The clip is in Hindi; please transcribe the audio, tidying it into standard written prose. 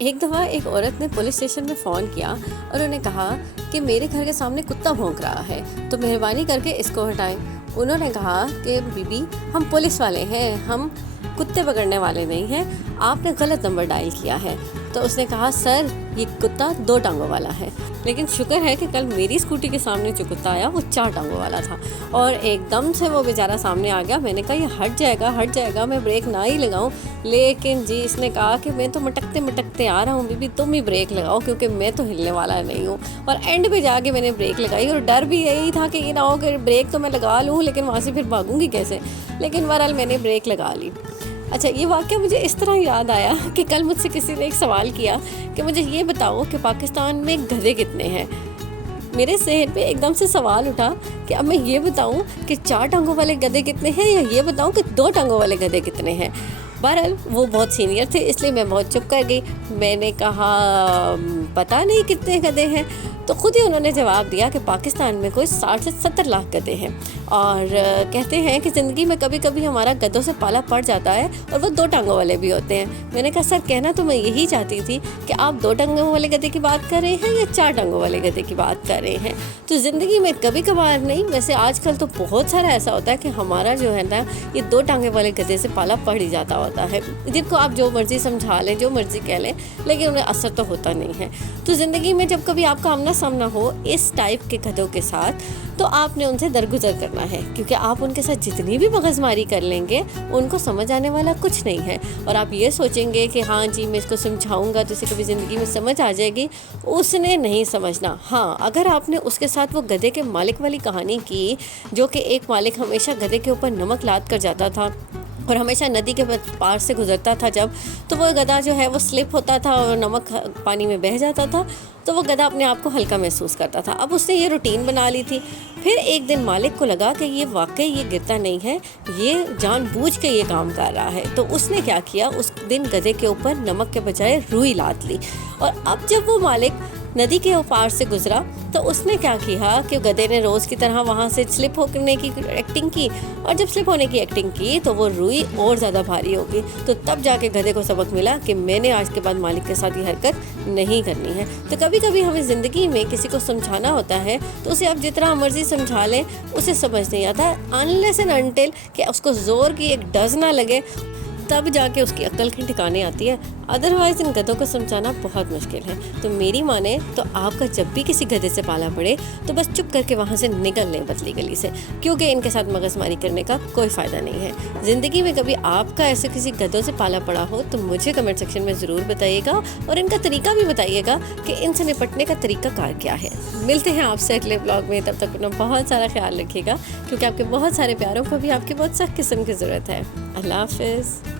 एक दफ़ा एक औरत ने पुलिस स्टेशन में फ़ोन किया और उन्होंने कहा कि मेरे घर के सामने कुत्ता भौंक रहा है, तो मेहरबानी करके इसको हटाएं। उन्होंने कहा कि बीबी, हम पुलिस वाले हैं, हम कुत्ते पकड़ने वाले नहीं हैं, आपने गलत नंबर डायल किया है। तो उसने कहा, सर ये कुत्ता 2 टांगों वाला है। लेकिन शुक्र है कि कल मेरी स्कूटी के सामने जो कुत्ता आया वो 4 टांगों वाला था और एकदम से वो बेचारा सामने आ गया। मैंने कहा ये हट जाएगा, मैं ब्रेक ना ही लगाऊं। लेकिन जी इसने कहा कि मैं तो मटकते मटकते आ रहा हूँ, बीबी तुम ही ब्रेक लगाओ क्योंकि मैं तो हिलने वाला नहीं हूँ। और एंड पे जाके मैंने ब्रेक लगाई और डर भी यही था कि ये ना हो कि ब्रेक तो मैं लगा लूँ लेकिन वहाँ से फिर भागूंगी कैसे। लेकिन बहरहाल मैंने ब्रेक लगा ली। अच्छा, ये वाक़या मुझे इस तरह याद आया कि कल मुझसे किसी ने एक सवाल किया कि मुझे ये बताओ कि पाकिस्तान में गधे कितने हैं। मेरे ज़हन पे एकदम से सवाल उठा कि अब मैं ये बताऊं कि 4 टांगों वाले गधे कितने हैं या ये बताऊं कि 2 टांगों वाले गधे कितने हैं। बहरहाल वो बहुत सीनियर थे इसलिए मैं बहुत चुप कर गई। मैंने कहा पता नहीं कितने गधे हैं। तो ख़ुद ही उन्होंने जवाब दिया कि पाकिस्तान में कोई 60 से 70 लाख गधे हैं और कहते हैं कि ज़िंदगी में कभी कभी हमारा गधों से पाला पड़ जाता है और वो 2 टांगों वाले भी होते हैं। मैंने कहा सर, कहना तो मैं यही चाहती थी कि आप 2 टांगों वाले गधे की बात कर रहे हैं या 4 टांगों वाले गधे की बात कर रहे हैं। तो ज़िंदगी में कभी कभार नहीं, वैसे आजकल तो बहुत सारा ऐसा होता है कि हमारा जो है ना ये 2 टांगे वाले गधे से पाला पड़ ही जाता होता है, जिनको आप जो मर्ज़ी समझा लें, जो मर्ज़ी कह लें, लेकिन उन्हें असर तो होता नहीं है। तो ज़िंदगी में जब कभी आपका आमना सामना हो इस टाइप के गधों के साथ तो आपने उनसे दरगुजर करना है, क्योंकि आप उनके साथ जितनी भी मगजमारी कर लेंगे उनको समझ आने वाला कुछ नहीं है। और आप ये सोचेंगे कि हाँ जी मैं इसको समझाऊंगा तो इसे कभी ज़िंदगी में समझ आ जाएगी, उसने नहीं समझना। हाँ, अगर आपने उसके साथ वो गधे के मालिक वाली कहानी की, जो कि एक मालिक हमेशा गधे के ऊपर नमक लाद कर जाता था और हमेशा नदी के पार से गुजरता था जब, तो वो गधा जो है वो स्लिप होता था और नमक पानी में बह जाता था, तो वो गधा अपने आप को हल्का महसूस करता था। अब उसने ये रूटीन बना ली थी। फिर एक दिन मालिक को लगा कि ये वाकई ये गिरता नहीं है, ये जानबूझ के ये काम कर रहा है। तो उसने क्या किया, उस दिन गधे के ऊपर नमक के बजाय रुई लाद ली। और अब जब वो मालिक नदी के पार से गुजरा तो उसने क्या किया कि गधे ने रोज़ की तरह वहाँ से स्लिप होने की एक्टिंग की, और जब स्लिप होने की एक्टिंग की तो वो रुई और ज़्यादा भारी हो गई। तो तब जाके गधे को सबक मिला कि मैंने आज के बाद मालिक के साथ ये हरकत नहीं करनी है। तो कभी कभी हमें ज़िंदगी में किसी को समझाना होता है तो उसे आप जितना मर्जी समझा लें उसे समझ नहीं आता, अनलेस एंड अनटिल कि उसको ज़ोर की एक डज ना लगे, तब जाके उसकी अक्ल के ठिकाने आती है। अदरवाइज़ इन गधों को समझाना बहुत मुश्किल है। तो मेरी माने तो आपका जब भी किसी गधे से पाला पड़े तो बस चुप करके वहाँ से निकल लें पतली गली से, क्योंकि इनके साथ मगजमारी करने का कोई फ़ायदा नहीं है। ज़िंदगी में कभी आपका ऐसे किसी गधों से पाला पड़ा हो तो मुझे कमेंट सेक्शन में ज़रूर बताइएगा और इनका तरीका भी बताइएगा कि इनसे निपटने का तरीका कार क्या है। मिलते हैं आपसे अगले ब्लॉग में, तब तक अपना बहुत सारा ख्याल रखिएगा क्योंकि आपके बहुत सारे प्यारों को भी आपकी बहुत सख्त किस्म की ज़रूरत है। अल्लाह हाफ़िज़।